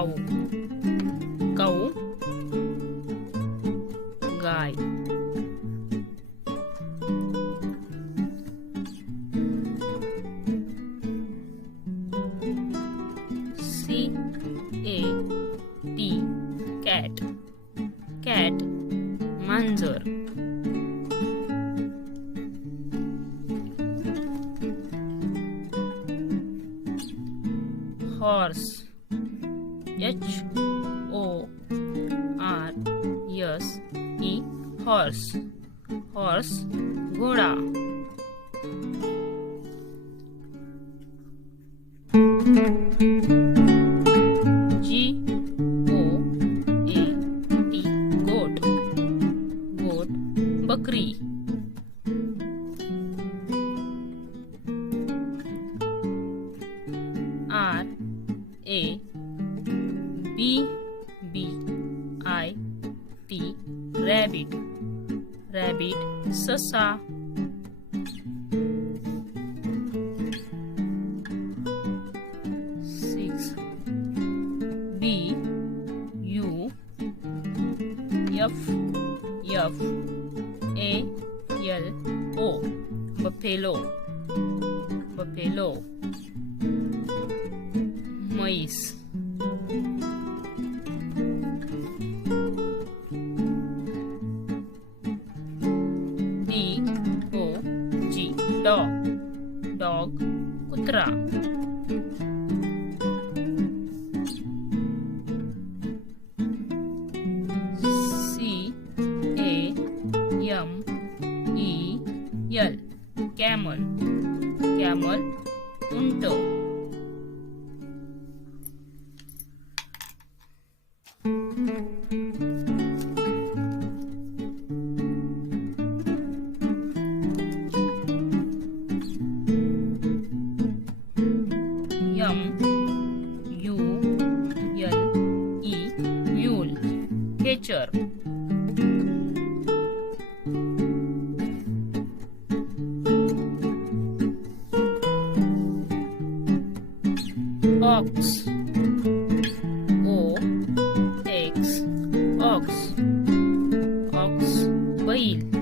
cow cow गाय c a t cat cat मांजर horse H O R S E horse horse घोड़ा rabbit, sasa. Six B U F F A L O Buffalo Buffalo Mais dog dog kutra C A M E L camel camel unto ox O, X, eggs ox ox bile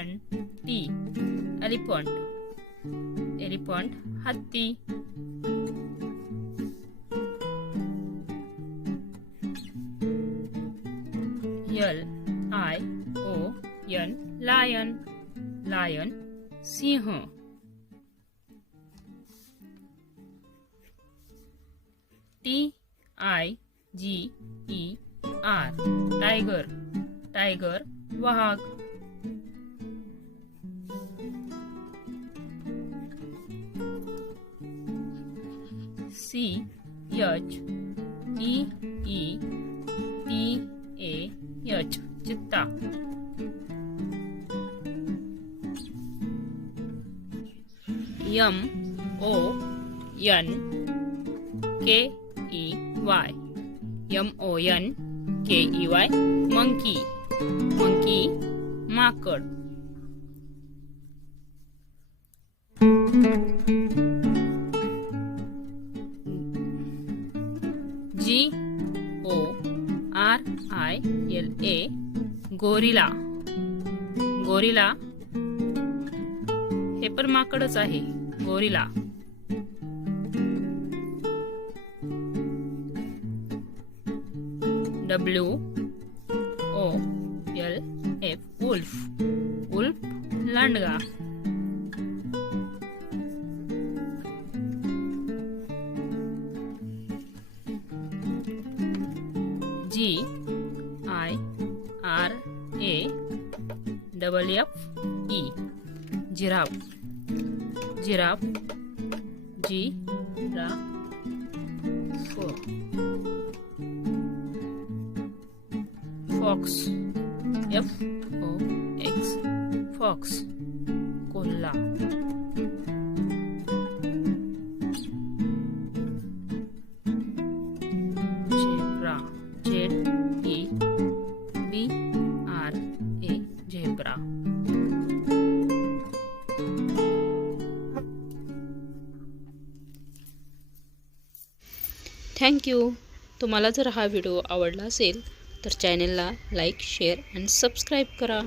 elephant T. Elephant. Elephant. Hati. L I O N lion lion सिंह T I G E R tiger tiger वाहक C H E E T A H चित्ता M O N K E Y M O N K E Y monkey monkey माकड G O R I L A gorilla gorilla हे पण माकडच आहे gorilla W O L F wolf wolf लांडगा double F E giraffe giraffe जी रा fox F O X fox कोल्हा thank you तुम्हाला जर हा व्हिडिओ आवडला असेल तर चॅनेलला लाईक शेअर अँड सबस्क्राईब करा